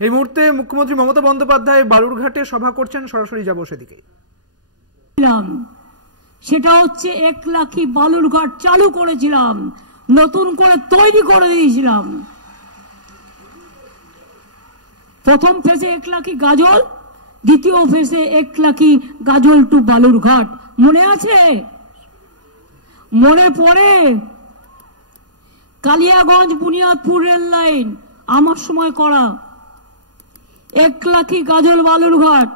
এই মুহূর্তে মুখ্যমন্ত্রী মমতা বন্দ্যোপাধ্যায় বালুরঘাটে সভা করছেন, সরাসরি যাব সেদিকে। সেটা হচ্ছে 1 লাখি বালুরঘাট চালু করেছিলাম, নতুন করে তৈরি করে দিয়েছিলাম। প্রথম ফেজে 1 লাখি গাজল, দ্বিতীয় ফেজে 1 লাখি গাজল টু বালুরঘাট। মনে আছে? মনে পড়ে? কালিয়াগঞ্জ বুনিয়াদপুর রেল লাইন আমার সময় করা। 1 লাখি Gazole Balurghat,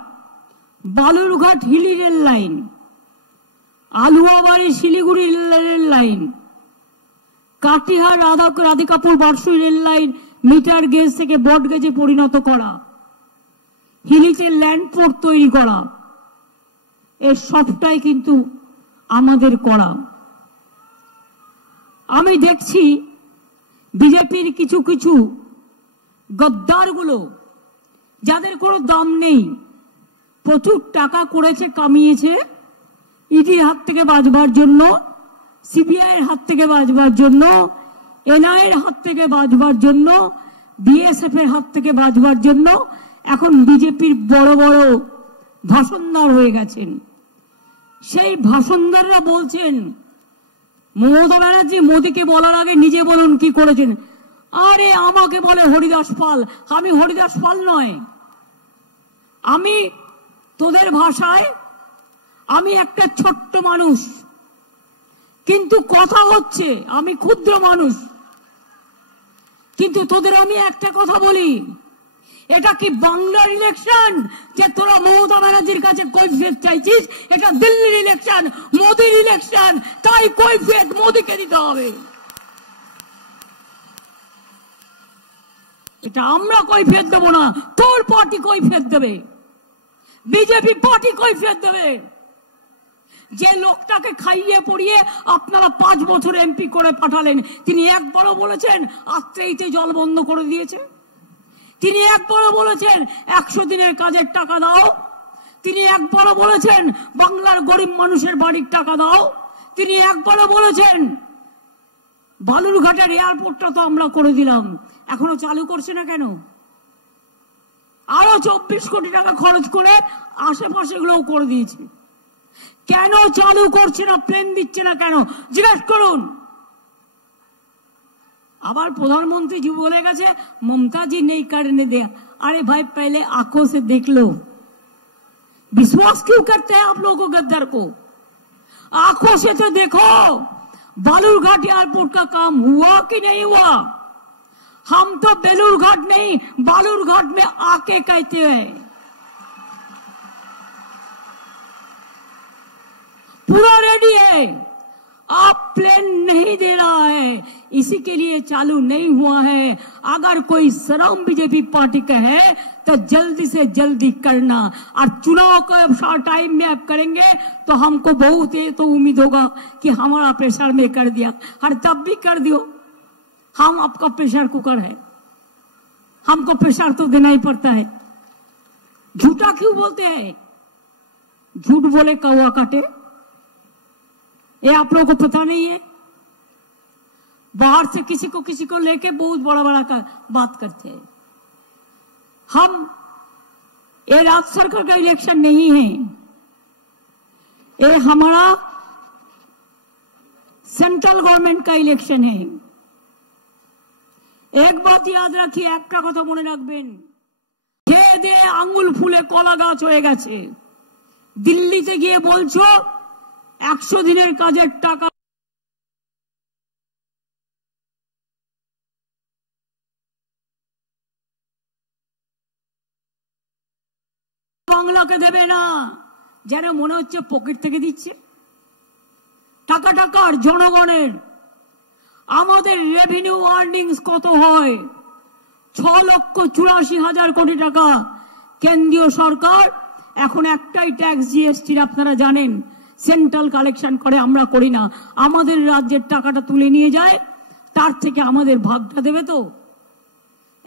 Balurghat Hili rail line, Aluabari Siliguri rail line, Katihar Radhikapur Barsoi rail line metre gauge থেকে বট গেজে পরিণত করা, হিলিতে ল্যান্ডপোর্ট তৈরি করা, এর সবটাই কিন্তু আমাদের করা। আমি দেখছি বিজেপির কিছু কিছু গদ্দারগুলো, যাদের কোনো দাম নেই, প্রচুর টাকা করেছে, কামিয়েছে ইডির হাত থেকে বাঁচবার জন্য, সিবিআই এর হাত থেকে বাঁচবার জন্য, এনআই এর হাত থেকে বাঁচবার জন্য, বিএসএফ এর হাত থেকে বাঁচবার জন্য এখন বিজেপির বড় বড় ভাষণদার হয়ে গেছেন। সেই ভাষণদাররা বলছেন মমতা ব্যানার্জি মোদীকে বলার আগে নিজে বলুন কি করেছেন। আরে আমাকে বলে হরিদাস পাল, আমি হরিদাস পাল নয়। আমি তোদের ভাষায় আমি একটা ছোট্ট মানুষ, কিন্তু কথা হচ্ছে আমি ক্ষুদ্র মানুষ। কিন্তু তোদের আমি একটা কথা বলি, এটা কি বাংলার ইলেকশন যে তোরা মমতা ব্যানার্জির কাছে কৈফিয়ত চাইছিস? এটা দিল্লির ইলেকশন, মোদির ইলেকশন, তাই কৈফিয়ত মোদিকে দিতে হবে। এটা আমরা কৈফিয়ত দেব না, তোর পার্টি কৈফিয়ত দেবে, বিজেপি পার্টি কৈফিয়ত দেবে। যে লোকটাকে খাইয়ে পড়িয়ে আপনারা 5 বছর এমপি করে পাঠালেন, তিনি একবারও বলেছেন আত্রেইতে জল বন্ধ করে দিয়েছে? তিনি একবারও বলেছেন 100 দিনের কাজের টাকা দাও? তিনি একবারও বলেছেন বাংলার গরিব মানুষের বাড়ির টাকা দাও? তিনি একবারও বলেছেন বালুরঘাটের এয়ারপোর্টটা তো আমরা করে দিলাম, এখনো চালু করছে না কেন? আরো 24 কোটি টাকা খরচ করে আশেপাশে গুলোও করে দিয়েছে, কেন চালু করছে না? প্লেন দিচ্ছে না কেন? জিজ্ঞেস করুন। আবার প্রধানমন্ত্রী जी बोले गए ममता जी नहीं करने दिया। अरे भाई पहले आंखों से देख लो, विश्वास क्यों करते हैं आप लोगों गद्दार को? आंखों से तो देखो बालूरघाट एयरपोर्ट का काम हुआ कि नहीं हुआ। हम तो बेलूरघाट नहीं बालूरघाट में आके कहते हैं पूरा रेडी है, आप प्लेन नहीं दे रहा है, इसी के लिए चालू नहीं हुआ है। अगर कोई शर्म बीजेपी पार्टी का है तो जल्दी से जल्दी करना, और चुनाव को शॉर्ट टाइम में आप करेंगे तो हमको बहुत ये तो उम्मीद होगा कि हमारा प्रेशर में कर दिया, और तब भी कर दियो। हम आपका प्रेशर कुकर है, हमको प्रेशर तो देना ही पड़ता है। झूठा क्यों बोलते हैं? झूठ बोले कौवा काटे, ये आप लोगों को पता नहीं है? बाहर से किसी को लेके बहुत बड़ा बड़ा बात करते हैं। हम ये राज्य सरकार का इलेक्शन नहीं है, ये हमारा सेंट्रल गवर्नमेंट का इलेक्शन है। एक बात याद रखिए, एक कथा मने राखबेन, खेয়ে দিয়ে আঙ্গুল ফুলে কলা গাছ হয়ে গেছে। দিল্লিতে গিয়ে বলছো 100 দিনের কাজের টাকা বাংলাকে দেবে না, যেন মনে হচ্ছে পকেট থেকে দিচ্ছে। টাকাটা কার? জনগণের। আমাদের রেভিনিউ আর্নিংস কত হয়? 6,84,000 কোটি টাকা। কেন্দ্রীয় সরকার এখন একটাই ট্যাক্স জিএসটি, আপনারা জানেন, সেন্ট্রাল কালেকশন করে, আমরা করি না। আমাদের রাজ্যের টাকাটা তুলে নিয়ে যায়, তার থেকে আমাদের ভাগটা দেবে তো।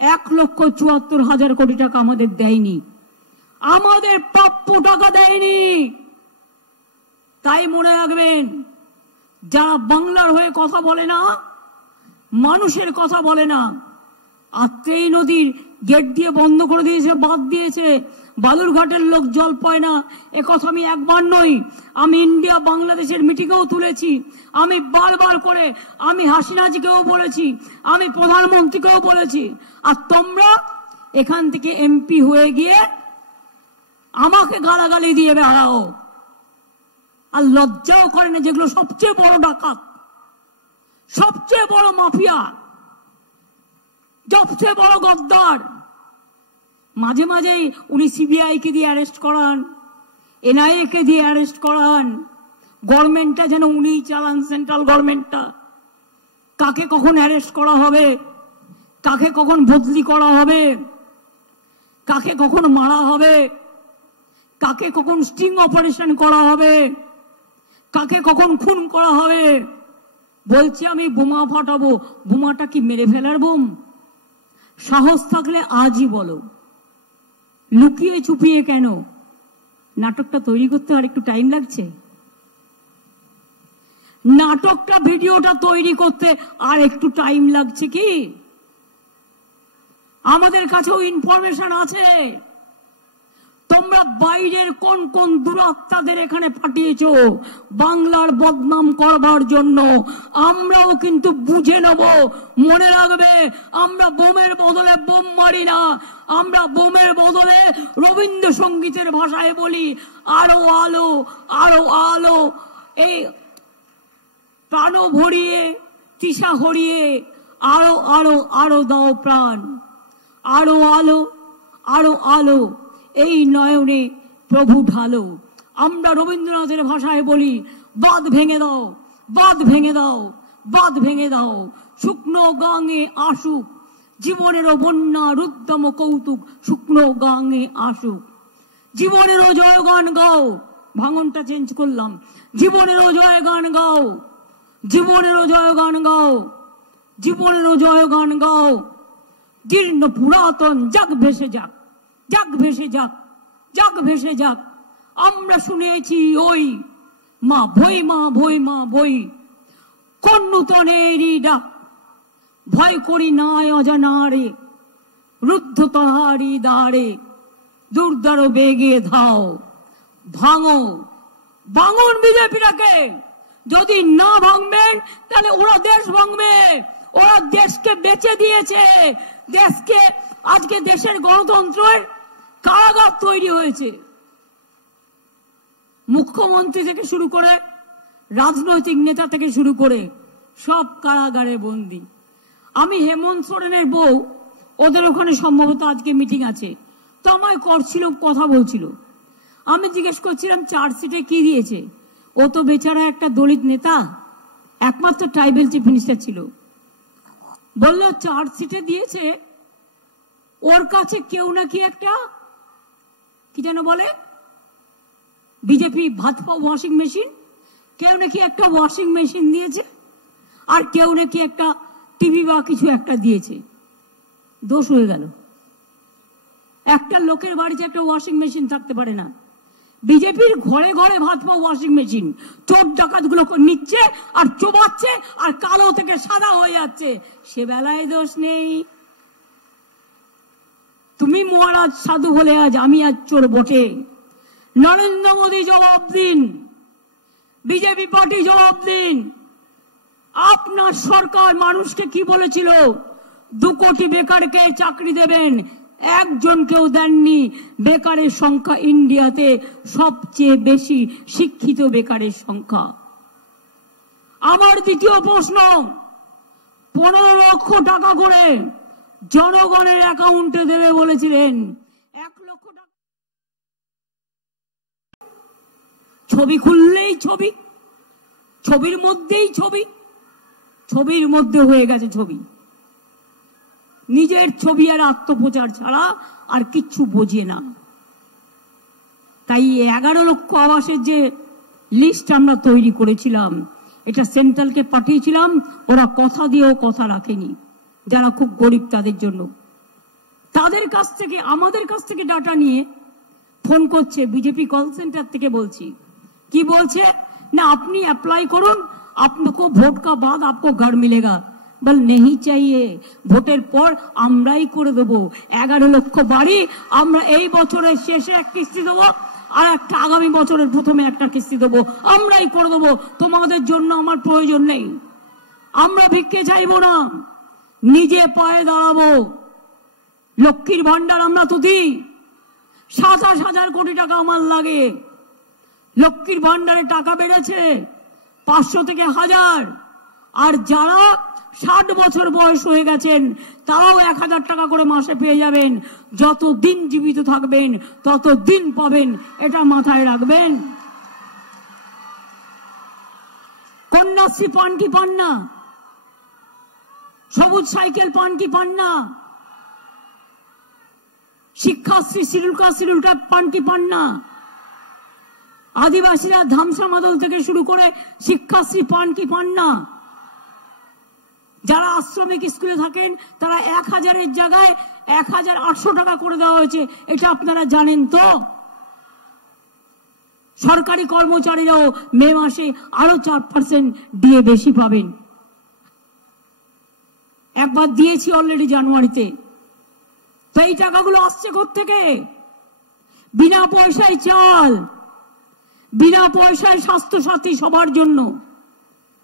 1,74,000 কোটি টাকা আমাদের দেয়নি, আমাদের প্রাপ্য টাকা দেয়নি। তাই মনে রাখবেন, যারা বাংলার হয়ে কথা বলে না, মানুষের কথা বলে না, আত্রেই নদীর গেট দিয়ে বন্ধ করে দিয়েছে, বাদ দিয়েছে, বালুরঘাটের লোক জল পায় না, একথা আমি একবার নই, আমি ইন্ডিয়া বাংলাদেশের মিটিংয়েও তুলেছি, আমি বারবার করে আমি হাসিনাজিকেও বলেছি, আমি প্রধানমন্ত্রীকেও বলেছি। আর তোমরা এখান থেকে এমপি হয়ে গিয়ে আমাকে গালাগালি দিয়ে বেড়াও, আর লজ্জাও করে না, যেগুলো সবচেয়ে বড় ডাকাত, সবচেয়ে বড় মাফিয়া, সবচেয়ে বড় গদ্দার। মাঝে মাঝেই উনি সিবিআই কে দিয়ে অ্যারেস্ট করান, এনআইএ কে দিয়ে অ্যারেস্ট করান, গভর্নমেন্টটা যেন উনিই চালান, সেন্ট্রাল গভর্নমেন্টটা। কাকে কখন অ্যারেস্ট করা হবে, কাকে কখন বদলি করা হবে, কাকে কখন মারা হবে, কাকে কখন স্টিং অপারেশন করা হবে, কাকে কখন খুন করা হবে। বলছে আমি বোমা ফাটাবো, বোমাটা কি মেরে ফেলার বোম? সাহস থাকলে আজই বলো, লুকিয়ে চুপিয়ে কেন? নাটকটা তৈরি করতে আর একটু টাইম লাগছে, নাটকটা ভিডিওটা তৈরি করতে আর একটু টাইম লাগছে কি? আমাদের কাছেও ইনফরমেশন আছে, তোমরা বাইরের কোন কোন দুরাত্মাদের এখানে পাঠিয়েছো বাংলার বদনাম করবার জন্য। আমরাও কিন্তু বুঝে নেব। মনে রাখবে, আমরা বোমের বদলে বোম মারি না, আমরা বোমের বদলে রবীন্দ্রসঙ্গীতের ভাষায় বলি আরো আলো, আরো আলো। এই প্রাণ ভরিয়ে তৃষা হরিয়ে আরো আরো আরো দাও প্রাণ, আরো আলো, আরো আলো এই নয়নে প্রভু ঢালো। আমরা রবীন্দ্রনাথের ভাষায় বলি বাঁধ ভেঙে দাও, বাঁধ ভেঙে দাও, বাঁধ ভেঙে দাও। শুকনো গাঙে আসুক জীবনেরও বন্যা রুদ্রম কৌতুক, শুকনো গাঙে আসুক। জীবনেরও জয়গান গাও, ভাঙনটা চেঞ্জ করলাম, জীবনেরও জয়গান গাও, জীবনেরও জয়গান গাও, জীবনেরও জয়গান গাও। জীর্ণ পুরাতন যাক ভেসে যাক, যাক ভেসে যাক, যাক ভেসে যাক। আমরা শুনেছি ওই মা ভই, মা ভই, মা ভই, কোন নূতনেরই ডাক। ভয় করি নাই অজানারে, রুদ্ধ তাহারি দ্বারে, দুর্দার বেগে ধাও। ভাঙো, ভাঙুন বিজেপিটাকে। যদি না ভাঙবেন তাহলে ওরা দেশ ভাঙবে। ওরা দেশকে বেচে দিয়েছে, দেশকে আজকে দেশের গণতন্ত্রের কারাগার তৈরি হয়েছে। মুখ্যমন্ত্রী থেকে শুরু করে রাজনৈতিক নেতা থেকে শুরু করে সব কারাগারে বন্দী। আমি হেমন্ত সোরেনের বউ, ওদের ওখানে সম্ভবত আজকে মিটিং আছে, তো আমায় করছিল, কথা বলছিল। আমি জিজ্ঞেস করছিলাম চার্জশিটে কি দিয়েছে। ও তো বেচারা একটা দলিত নেতা, একমাত্র ট্রাইবেল চিফ মিনিস্টার ছিল। বলল চার্জশিটে দিয়েছে ওর কাছে কেউ নাকি একটা কি যেন বলে বিজেপি ভাত ওয়াশিং মেশিন, কেউ নাকি একটা ওয়াশিং মেশিন দিয়েছে, আর কেউ নাকি একটা টিভি বা কিছু একটা দিয়েছে। দোষ হয়ে গেল। একটা লোকের বাড়িতে একটা ওয়াশিং মেশিন থাকতে পারে না। বিজেপির ঘরে ঘরে ভাত পাওয়া ওয়াশিং মেশিন, চোর ডাকাত গুলো নিচ্ছে আর চোবাচ্ছে আর কালো থেকে সাদা হয়ে যাচ্ছে, সে বেলায় দোষ নেই। তুমি মহারাজ সাধু হলে আজ আমি আজ চোর বটে। নরেন্দ্র মোদী জবাব দিন, বিজেপি পার্টি জবাব দিন। আপনার সরকার মানুষকে কি বলেছিল? 2 কোটি বেকারকে চাকরি দেবেন, একজনকেও দেননি। বেকারের সংখ্যা ইন্ডিয়াতে সবচেয়ে বেশি, শিক্ষিত বেকারের সংখ্যা। আমার দ্বিতীয় প্রশ্ন, 15 লক্ষ টাকা করে জনগণের অ্যাকাউন্টে দেবে বলেছিলেন, 1 লক্ষ টাকা। ছবি খুললেই ছবি, ছবির মধ্যেই ছবি, ছবির মধ্যে হয়ে গেছে ছবি। নিজের ছবি আর আত্মপ্রচার ছাড়া আর কিচ্ছু বোঝে না। তাই 11 লক্ষ আবাসের যে লিস্ট আমরা তৈরি করেছিলাম, এটা সেন্ট্রালকে পাঠিয়েছিলাম, ওরা কথা দিয়েও কথা রাখেনি। যারা খুব গরিব তাদের জন্য, তাদের কাছ থেকে আমাদের কাছ থেকে ডাটা নিয়ে ফোন করছে বিজেপি কল সেন্টার থেকে। বলছি কি বলছে না, আপনি অ্যাপ্লাই করুন, আপনাকে ভোট কা বাদ আপকো ঘর মিলেগা। বল নেই চাইয়ে, ভোটের পর আমরাই করে দেবো। 11 লক্ষ বাড়ি আমরা এই বছরের শেষে এক কিস্তি দেবো, আর একটা আগামী বছরের প্রথমে একটা কিস্তি দেবো, আমরাই করে দেবো। তোমাদের জন্য আমার প্রয়োজন নেই, আমরা ভিক্ষে চাইবো না, নিজে পায়ে দাঁড়াবো। লক্ষ্মীর ভান্ডার আমরা তো দিই, 27,000 কোটি টাকা আমার লাগে। লক্ষ্মীর ভান্ডারে টাকা বেড়েছে 500 থেকে 1000, আর যারা 60 বছর বয়স হয়ে গেছেন তারাও 1000 টাকা করে মাসে পেয়ে যাবেন। যত দিন জীবিত থাকবেন তত দিন পাবেন, এটা মাথায় রাখবেন। কন্যাশ্রী পান কি পান না? সবুজ সাইকেল পান কি পান না? শিক্ষাশ্রী শিডিউল কাস্ট পান কি পান না? আদিবাসীরা ধামসা মাদল থেকে শুরু করে শিক্ষাশ্রী পান কি পান না? যারা আশ্রমিক স্কুলে থাকেন তারা 1000-এর জায়গায় 1800 টাকা করে দেওয়া হয়েছে, এটা আপনারা জানেন তো? সরকারি কর্মচারীরাও মে মাসে আরো 4% দিয়ে বেশি পাবেন। একবার দিয়েছি অলরেডি জানুয়ারিতে। তো এই টাকাগুলো আসছে কোত্থেকে? বিনা পয়সায় চাল, বিনা পয়সায় স্বাস্থ্য সাথী সবার জন্য।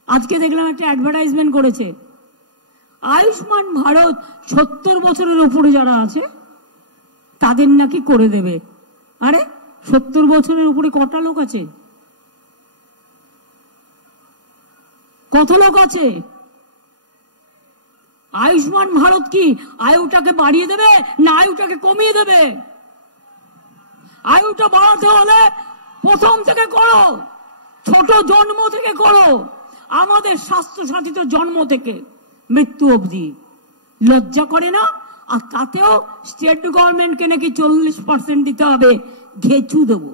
আজকে দেখলাম একটা অ্যাডভার্টাইজমেন্ট করেছে, আয়ুষ্মান ভারত 70 বছরের উপরে যারা আছে তাদের নাকি করে দেবে। আরে 70 বছরের উপরে কটা লোক আছে? কত লোক আছে? আয়ুষ্মান ভারত কি আয়ুটাকে বাড়িয়ে দেবে না আয়ুটাকে কমিয়ে দেবে? আয়ুটা বাড়াতে হলে প্রথম থেকে করো, ছোট জন্ম থেকে করো। আমাদের স্বাস্থ্য সাথী তো জন্ম থেকে মৃত্যু অবধি। লজ্জা করে না? আর তাতেও স্টেট গভর্নমেন্টকে নাকি 40% দিতে হবে। ঘেঁচু দেব।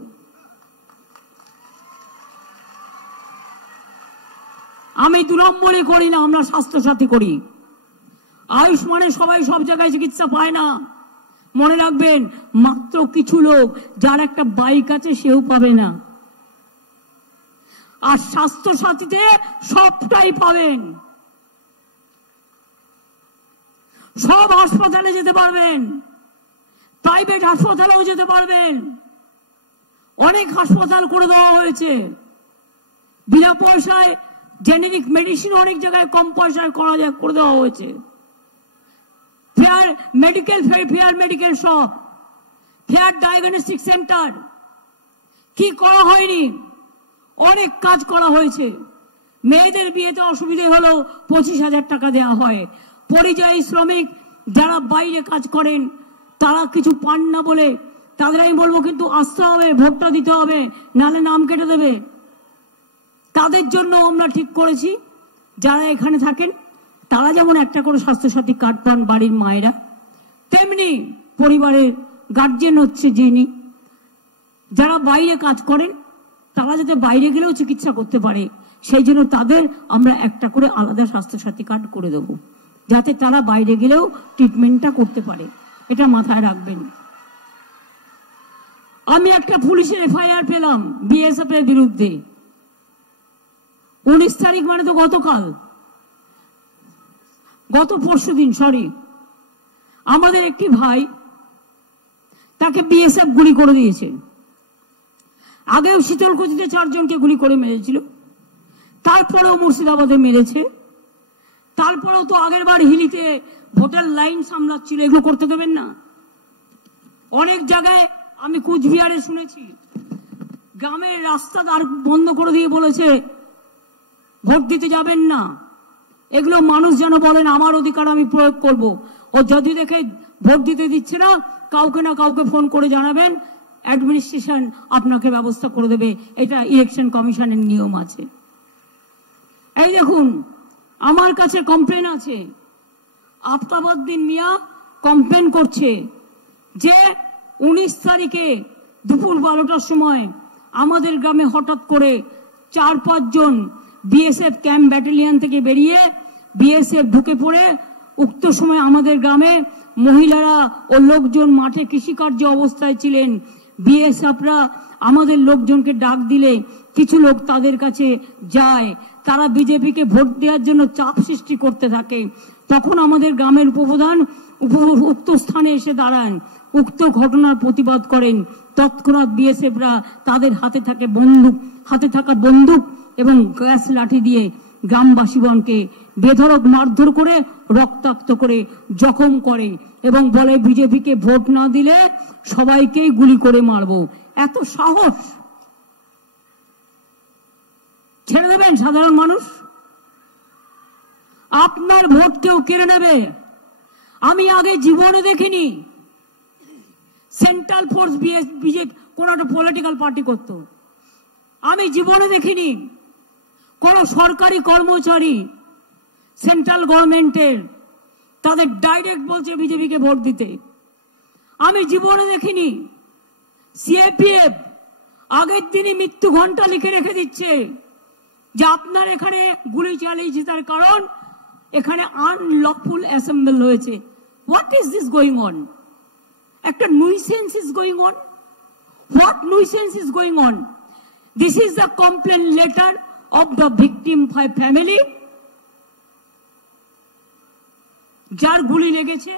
আমি 2 নম্বরই করি না, আমরা স্বাস্থ্য সাথী করি। আয়ুষ্মানে সবাই সব জায়গায় চিকিৎসা পায় না, মনে রাখবেন। মাত্র কিছু লোক, যার একটা বাইক আছে সেও পাবে না। আর স্বাস্থ্য সাথীতে সবটাই পাবেন, সব হাসপাতালে যেতে পারবেন, প্রাইভেট হাসপাতালেও যেতে পারবেন। অনেক হাসপাতাল করে দেওয়া হয়েছে বিনা পয়সায়। জেনেরিক মেডিসিন অনেক জায়গায় কম পয়সায় করা যায়, করে দেওয়া হয়েছে। Fair medical shop, fair diagnostic centre. কি করা হয়নি? অনেক কাজ করা হয়েছে। মেয়েদের বিয়েতে অসুবিধে হলো 25,000 টাকা দেওয়া হয়। পরিযায়ী শ্রমিক যারা বাইরে কাজ করেন তারা কিছু পান না বলে তাদের আমি বলবো কিন্তু আসতে হবে, ভোটটা দিতে হবে, নাহলে নাম কেটে দেবে। তাদের জন্য আমরা ঠিক করেছি যারা এখানে থাকেন তারা যেমন একটা করে স্বাস্থ্যসাথী কার্ড পান বাড়ির মায়েরা, তেমনি পরিবারের গার্জেন হচ্ছে যিনি, যারা বাইরে কাজ করেন তারা যাতে বাইরে গেলেও চিকিৎসা করতে পারে সেই জন্য তাদের আমরা একটা করে আলাদা স্বাস্থ্যসাথী কার্ড করে দেব, যাতে তারা বাইরে গেলেও ট্রিটমেন্টটা করতে পারে। এটা মাথায় রাখবেন। আমি একটা পুলিশের এফআইআর পেলাম বিএসএফ এর বিরুদ্ধে। 19 তারিখ মানে তো গতকাল, গত পরশুদিন, সরি। আমাদের একটি ভাই, তাকে বিএসএফ গুলি করে দিয়েছে। আগেও শীতলকুচিতে 4 জনকে গুলি করে মেরেছিল, তারপরেও মুর্শিদাবাদে মেরেছে, তারপরেও তো আগের বার হিলিতে ভোটের লাইন সামলাচ্ছিল। এগুলো করতে দেবেন না। অনেক জায়গায় আমি কুচবিহারে শুনেছি গ্রামের রাস্তা দ্বার বন্ধ করে দিয়ে বলেছে ভোট দিতে যাবেন না। এগুলো মানুষ যেন বলেন আমার অধিকার আমি প্রয়োগ করব। ও যদি দেখে ভোট দিতে দিচ্ছে না, কাউকে না কাউকে ফোন করে জানাবেন, অ্যাডমিনিস্ট্রেশন আপনাকে ব্যবস্থা করে দেবে। এটা ইলেকশন কমিশনের নিয়ম আছে। এই দেখুন, আমার কাছে কমপ্লেন আছে। আফতাবউদ্দিন মিয়া কমপ্লেন করছে যে 19 তারিখে দুপুর 12টার সময় আমাদের গ্রামে হঠাৎ করে 4-5 জন বিএসএফ ক্যাম্প ব্যাটালিয়ন থেকে বেরিয়ে বিএসএফ ঢুকে পড়ে উক্ত সময় আমাদের গ্রামে মহিলারা ও লোকজন মাঠে কৃষিকার্য অবস্থায় ছিলেন। বিএসএফরা আমাদের লোকজনকে ডাক দিলে কিছু লোক তাদের কাছে যায়, তারা বিজেপিকে ভোট দেওয়ার জন্য চাপ সৃষ্টি করতে থাকে। তখন আমাদের গ্রামের উপপ্রধান উক্ত স্থানে এসে দাঁড়ান, উক্ত ঘটনার প্রতিবাদ করেন। তৎক্ষণাৎ বিএসএফরা তাদের হাতে থাকা বন্দুক এবং গ্যাস লাঠি দিয়ে গ্রামবাসীগণকে বেধড়ক মারধর করে রক্তাক্ত করে জখম করে এবং বলে বিজেপিকে ভোট না দিলে সবাইকেই গুলি করে মারবো। এত সাহস! ছেড়ে দেবেন সাধারণ মানুষ? আপনার ভোট কেউ কেড়ে নেবে? আমি আগে জীবনে দেখিনি সেন্ট্রাল ফোর্স বিজেপি কোন একটা পলিটিক্যাল পার্টি করত। আমি জীবনে দেখিনি কোন সরকারি কর্মচারী সেন্ট্রাল গভর্নমেন্টের তাদের ডাইরেক্ট বলছে বিজেপিকে ভোট দিতে। আমি জীবনে দেখিনি সিএপিএফ আগের দিনই মৃত্যু ঘন্টা লিখে রেখে দিচ্ছে যে আপনার এখানে গুলি চালিয়েছে তার কারণ এখানে আনলফুল অ্যাসেম্বল হয়েছে। What is this going on? একটা nuisance is going on. What nuisance is going on? This is the complaint letter of the victim family. যার গুলি লেগেছে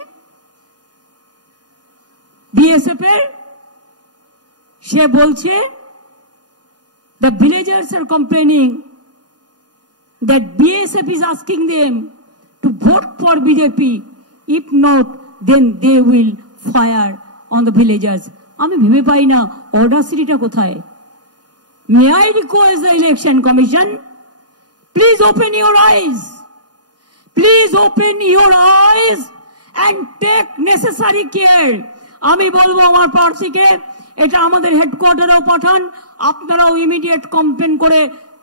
বিএসএফ এর, সে বলছে the villagers are complaining that BSF is asking them to vote for BJP. If not, then they will fire on the villagers. আমি ভেবে পাই না অডাসিটিটা কোথায়। May I request the election commission, please open your eyes. Please open your eyes and take necessary care. আমি বলবো আমার প্রার্থীকে এটা আমাদের হেডকোয়ার্টারেও পাঠান, আপনারাও ইমিডিয়েট কমপ্লেন করে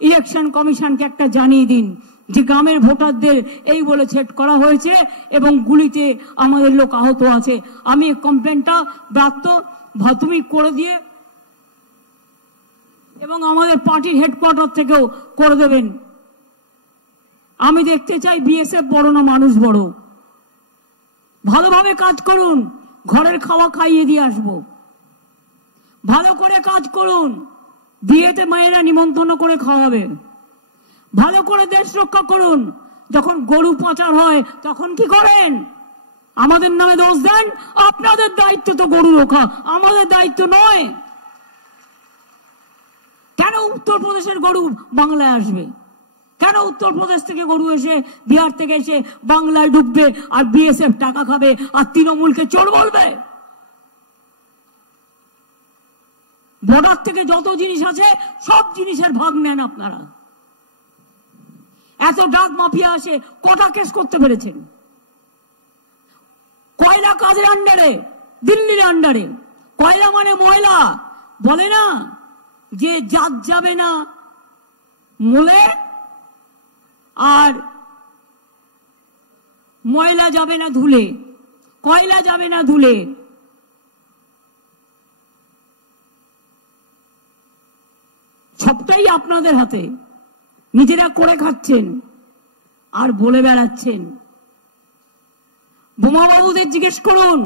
ইলেকশন কমিশনকে একটা জানিয়ে দিন যে গ্রামের ভোটারদের এই বলে ছেট করা হয়েছে এবং গুলিতে আমাদের লোক আহত আছে। আমি এই কমপ্লেনটা ব্রাত্য তুমি করে দিয়ে এবং আমাদের পার্টির হেডকোয়ার্টার থেকেও করে দেবেন। আমি দেখতে চাই বিএসএফ বড় না মানুষ বড়। ভালোভাবে কাজ করুন, ঘরের খাওয়া খাইয়ে দিয়ে আসবো। ভালো করে কাজ করুন, বিয়েতে মায়েরা নিমন্ত্রণ করে খাওয়াবে। ভালো করে দেশ রক্ষা করুন। যখন গরু পাচার হয় তখন কি করেন? আমাদের নামে দোষ দেন। আপনাদের দায়িত্ব তো গরু রক্ষা, আমাদের দায়িত্ব নয়। কেন উত্তরপ্রদেশের গরু বাংলায় আসবে? কেন উত্তরপ্রদেশ থেকে গরু এসে বিহার থেকে এসে বাংলায় ঢুকবে আর বিএসএফ টাকা খাবে আর তৃণমূলকে চোর বলবে? বর্ডার থেকে যত জিনিস আছে সব জিনিসের ভাগ নেন আপনারা। এত ড্রাগ মাফিয়া আসে, কটা কেস করতে পেরেছেন? কয়লা কাজের আন্ডারে, দিল্লির আন্ডারে। কয়লা মানে ময়লা, বলে না যে জাত যাবে না মোলে আর ময়লা যাবে না ধুলে, কয়লা যাবে না ধুলে। সবটাই আপনাদের হাতে, নিজেরা করে খাচ্ছেন আর বলে বেড়াচ্ছেন। বোমা বাবুদের জিজ্ঞেস করুন,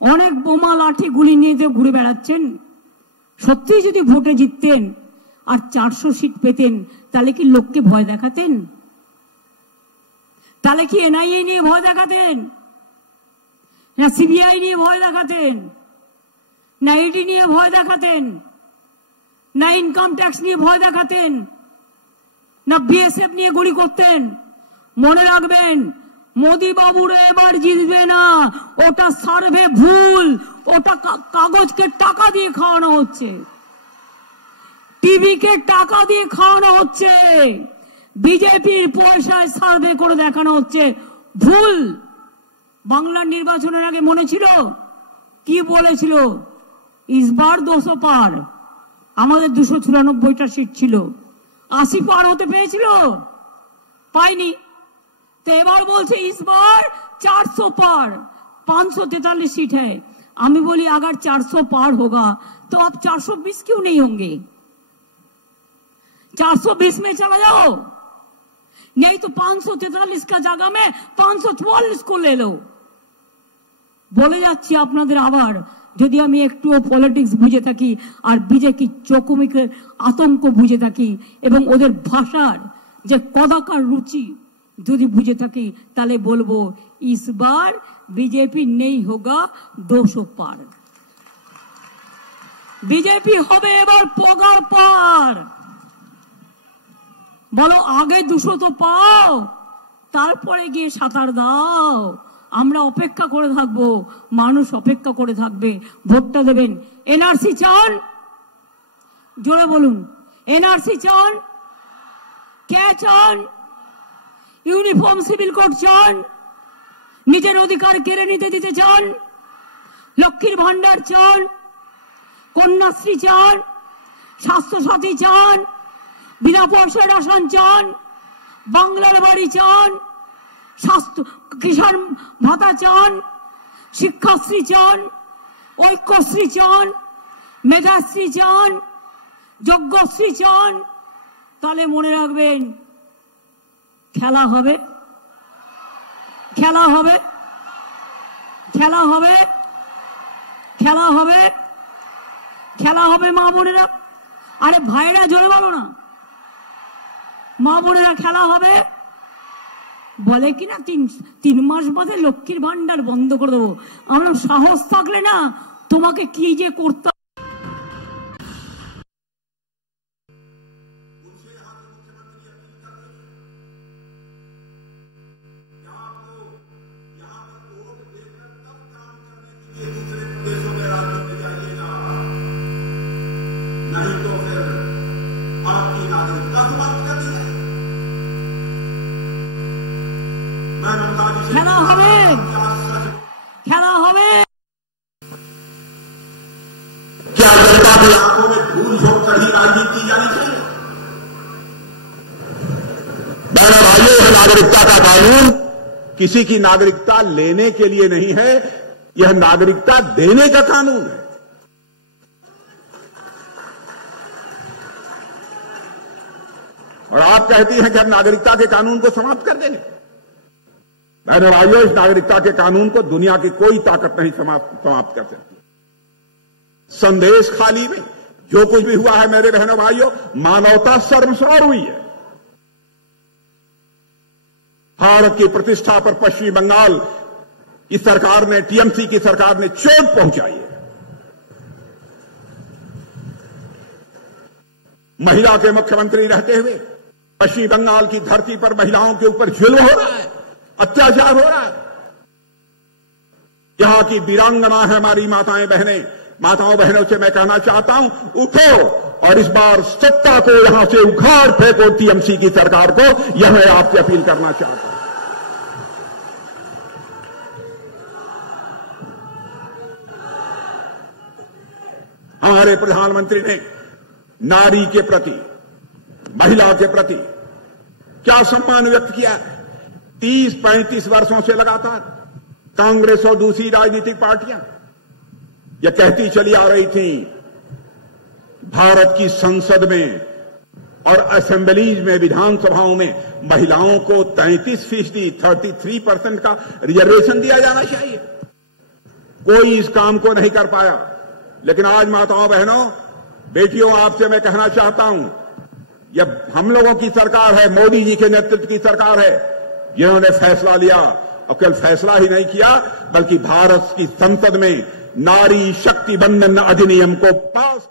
অনেক বোমা লাঠি গুলি নিয়ে ঘুরে বেড়াচ্ছেন। সত্যি যদি ভোটে জিততেন আর 400 সিট পেতেন তাহলে কি লোককে ভয় দেখাতেন? তাহলে কি এনআইএ নিয়ে ভয় দেখাতেন, না সিবিআই নিয়ে ভয় দেখাতেন, না ইডি নিয়ে ভয় দেখাতেন, না ইনকাম ট্যাক্স নিয়ে ভয় দেখাতেন, না বিএসএফ নিয়ে গুলি করতেন? মনে রাখবেন, মোদি বাবুরা এবার জিতবে না। ওটা সার্ভে ভুল, ওটা কাগজকে টাকা দিয়ে খাওয়ানো হচ্ছে, টিভিকে টাকা দিয়ে খাওয়ানো হচ্ছে, বিজেপির পয়সায় সার্ভে করে দেখানো হচ্ছে। ভুল। বাংলার নির্বাচনের আগে মনে ছিল কি বলেছিল? ইসবার 200 পার। আমাদের 294টা সিট ছিল, 80 পার হতে পেয়েছিল, পাইনি। तो এবার বলছে इस बार 400 पार, 543 सीट है। আমি বলি अगर 400 पार होगा तो आप 420 क्यों नहीं होंगे? 420 में चला जाओ, नहीं तो 543 का जगह में 544 को ले लो। বলে যাচ্ছি আপনাদের আবার যদি আমি একটুও পলিটিক্স বুঝে থাকি আর বিজেপি চৌকমিকে আতঙ্ক বুঝে থাকি এবং ওদের ভাষার যে কদাকার রুচি যদি বুঝে থাকি, তাহলে বলবো इस बार बीजेपी नहीं होगा 200 पार। बीजेपी হবে এবার পগার পার। বলো আগে 200 তো পাও, তারপরে গিয়ে সাঁতার দাও। আমরা অপেক্ষা করে থাকবো, মানুষ অপেক্ষা করে থাকবে, ভোটটা দেবেন। এনআরসি চান? জোরে বলুন, এনআরসি চান? কে চান? ইউনিফর্ম সিভিল কোড চান? নিজের অধিকার কেড়ে নিতে দিতে চান? লক্ষ্মীর ভান্ডার চান? কন্যাশ্রী চান? স্বাস্থ্যসাথী চান? বিনা পয়সার রেশন চান? বাংলার বাড়ি চান? স্বাস্থ্য কিষাণ ভাতা চান? শিক্ষাশ্রী চান? ঐক্যশ্রী চান? মেধাশ্রী চান? যজ্ঞশ্রী চান? তাহলে মনে রাখবেন, খেলা হবে, খেলা হবে, খেলা হবে, খেলা হবে, খেলা হবে। মা বোনেরা, আরে ভাইরা জোরে বলো না, মা বোনেরা খেলা হবে। বলে কিনা 3 মাস বাদে লক্ষ্মীর ভান্ডার বন্ধ করে দেবো। আমরা সাহস থাকলে না তোমাকে কি যে করতে नहीं तो फिर आपकी नागरिकता समाप्त कर दी जाए। খেলা হবে, খেলা হবে। क्या जनता की आंखों में धूल झोंक कर ही राजनीति की जानी चाहिए? बहनों भाइयों, यह नागरिकता का कानून किसी की नागरिकता लेने के लिए नहीं है, यह नागरिकता देने का कानून है। और आप कहती हैं कि हम नागरिकता के कानून को समाप्त कर देंगे। बहनों भाइयों, इस नागरिकता के कानून को दुनिया की कोई ताकत नहीं समाप्त कर सकती। संदेश खाली में जो कुछ भी हुआ है मेरे बहनों भाइयों, मानवता शर्मसार हुई है। भारत की प्रतिष्ठा पर पश्चिमी बंगाल की सरकार ने, टीएमसी की सरकार ने चोट पहुंचाई है। महिला के मुख्यमंत्री रहते हुए पश्चिमी बंगाल की धरती पर महिलाओं के ऊपर जुल्म हो रहा है, अत्याचार हो रहा है। यहां की वीरांगना है हमारी माताओं बहनों से मैं कहना चाहता हूं, उठो और इस बार सत्ता को यहां से उखाड़ फेंको, टीएमसी की सरकार को। यह मैं आपसे अपील करना चाहता हूं। हमारे प्रधानमंत्री ने नारी के प्रति, महिला के प्रति क्या सम्मान व्यक्त किया है। 30-35 वर्षों से लगातार कांग्रेस और दूसरी राजनीतिक पार्टियां यह कहती चली आ रही थी, भारत की संसद में और असेंबलीज में, विधानसभाओं में महिलाओं को 33% का रिजर्वेशन दिया जाना चाहिए। कोई इस काम को नहीं कर पाया। लेकिन आज माताओं बहनों बेटियों, आपसे मैं कहना चाहता हूं, यह हम लोगों की सरकार है, मोदी जी के नेतृत्व की सरकार है, जिन्होंने फैसला लिया। और केवल फैसला ही नहीं किया, बल्कि भारत की संसद में नारी शक्ति बंधन अधिनियम को पास